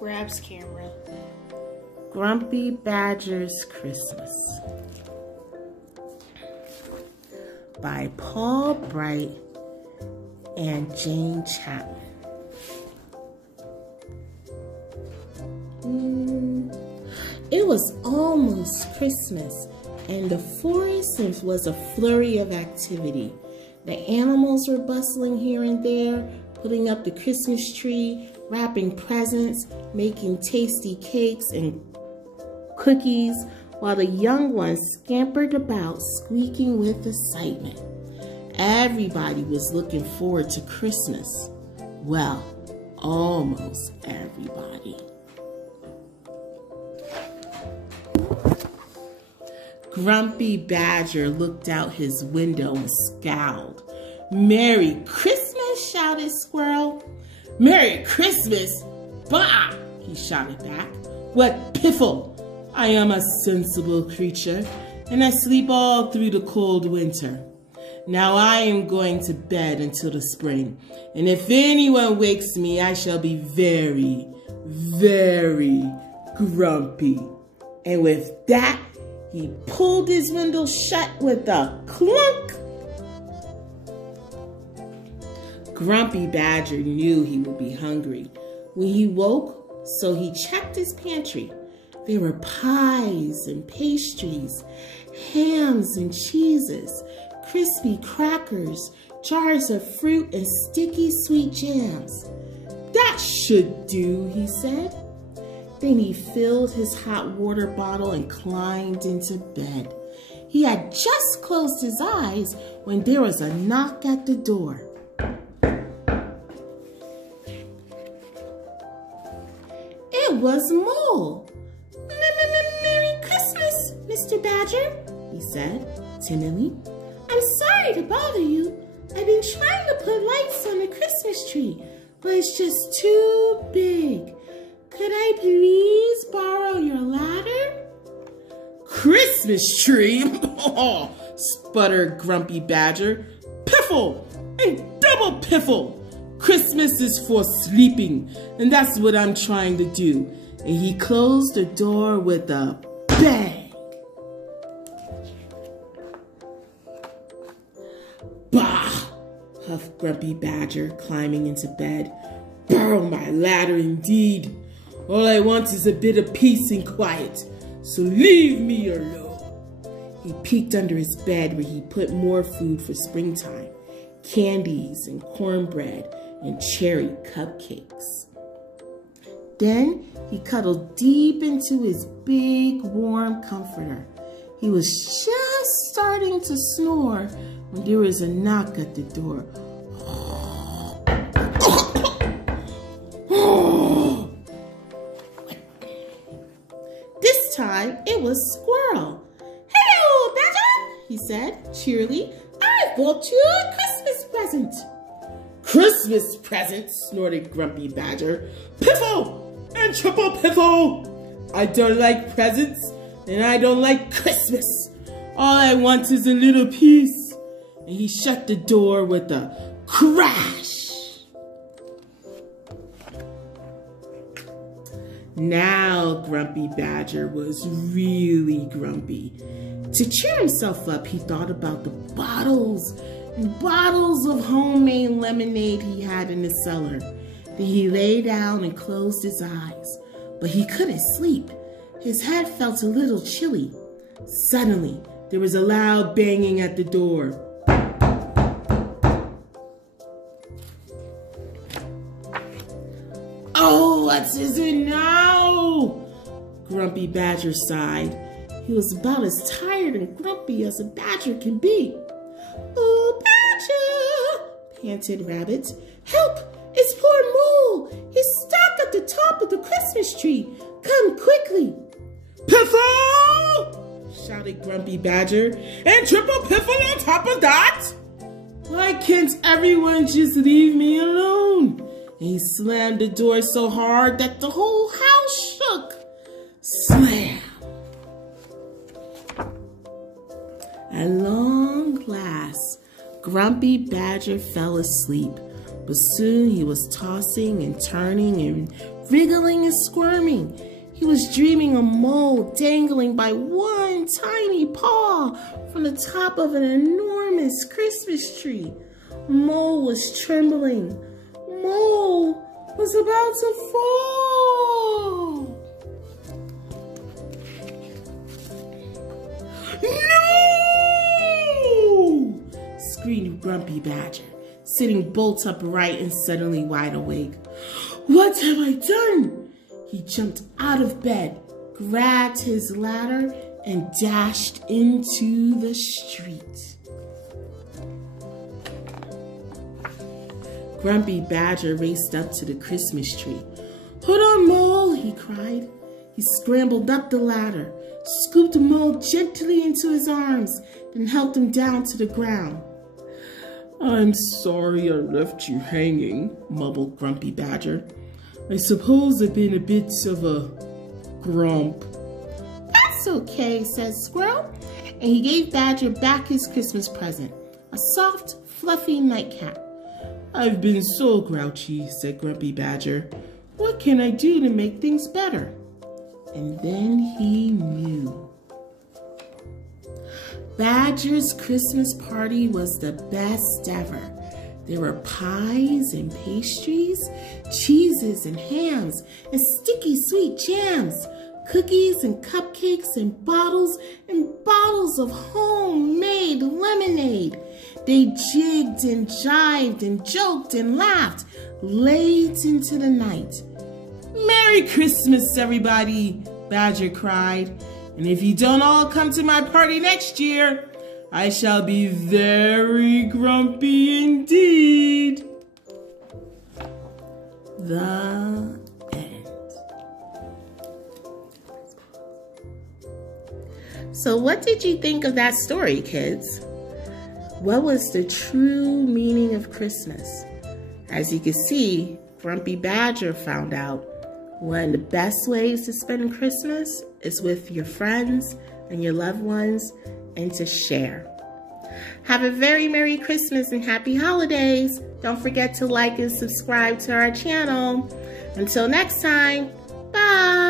grabs camera. Grumpy Badger's Christmas by Paul Bright and Jane Chapman. It was almost Christmas, and the forest was a flurry of activity. The animals were bustling here and there, putting up the Christmas tree, wrapping presents, making tasty cakes and cookies, while the young ones scampered about, squeaking with excitement. Everybody was looking forward to Christmas. Well, almost everybody. Grumpy Badger looked out his window and scowled. "Merry Christmas!" shouted Squirrel. "Merry Christmas! Bah!" he shouted back. "What piffle! I am a sensible creature, and I sleep all through the cold winter. Now I am going to bed until the spring, and if anyone wakes me, I shall be very, very grumpy." And with that, he pulled his window shut with a clunk. Grumpy Badger knew he would be hungry when he woke, so he checked his pantry. There were pies and pastries, hams and cheeses, crispy crackers, jars of fruit, and sticky sweet jams. "That should do," he said. Then he filled his hot water bottle and climbed into bed. He had just closed his eyes when there was a knock at the door. It was Mole. "Merry Christmas, Mr. Badger," he said timidly. "I'm sorry to bother you. I've been trying to put lights on the Christmas tree, but it's just too big. Could I please borrow your ladder?" "Christmas tree?" sputtered Grumpy Badger. "Piffle and double piffle! Christmas is for sleeping, and that's what I'm trying to do." And he closed the door with a bang. "Bah!" huffed Grumpy Badger, climbing into bed. "Borrow my ladder indeed. All I want is a bit of peace and quiet, so leave me alone." He peeked under his bed where he put more food for springtime, candies and cornbread and cherry cupcakes. Then he cuddled deep into his big warm comforter. He was just starting to snore when there was a knock at the door. This time it was Squirrel. "Hello, Badger," he said cheerily. "I brought you a Christmas present." "Christmas present?" snorted Grumpy Badger. "Piffle and triple piffle! I don't like presents, and I don't like Christmas. All I want is a little peace." And he shut the door with a crash. Now Grumpy Badger was really grumpy. To cheer himself up, he thought about the bottles and bottles of homemade lemonade he had in the cellar. Then he lay down and closed his eyes, but he couldn't sleep. His head felt a little chilly. Suddenly, there was a loud banging at the door. "Oh, what is it now?" Grumpy Badger sighed. He was about as tired and grumpy as a badger can be. "Oh, Badger!" panted Rabbit. "Help! It's poor Mole! He's stuck at the top of the Christmas tree! Come quickly!" "Piffle!" shouted Grumpy Badger. "And triple piffle on top of that? Why can't everyone just leave me alone?" And he slammed the door so hard that the whole house shook. Slam! At long last, Grumpy Badger fell asleep, but soon he was tossing and turning and wriggling and squirming. He was dreaming a mole dangling by one tiny paw from the top of an enormous Christmas tree. Mole was trembling. Mole was about to fall. No! Screamed Grumpy Badger, sitting bolt upright and suddenly wide awake. What have I done? He jumped out of bed, grabbed his ladder, and dashed into the street. Grumpy Badger raced up to the Christmas tree. "Hold on, Mole," he cried. He scrambled up the ladder, scooped Mole gently into his arms, then helped him down to the ground. "I'm sorry I left you hanging," mumbled Grumpy Badger. "I suppose I've been a bit of a grump." "That's okay," said Squirrel, and he gave Badger back his Christmas present, a soft, fluffy nightcap. "I've been so grouchy," said Grumpy Badger. "What can I do to make things better?" And then he knew. Badger's Christmas party was the best ever. There were pies and pastries, cheeses and hams, and sticky sweet jams, cookies and cupcakes, and bottles of homemade lemonade. They jigged and jived and joked and laughed late into the night. "Merry Christmas, everybody," Badger cried. "And if you don't all come to my party next year, I shall be very grumpy indeed." The end. So what did you think of that story, kids? What was the true meaning of Christmas? As you can see, Grumpy Badger found out one of the best ways to spend Christmas is with your friends and your loved ones, and to share. Have a very Merry Christmas and Happy Holidays. Don't forget to like and subscribe to our channel. Until next time, bye.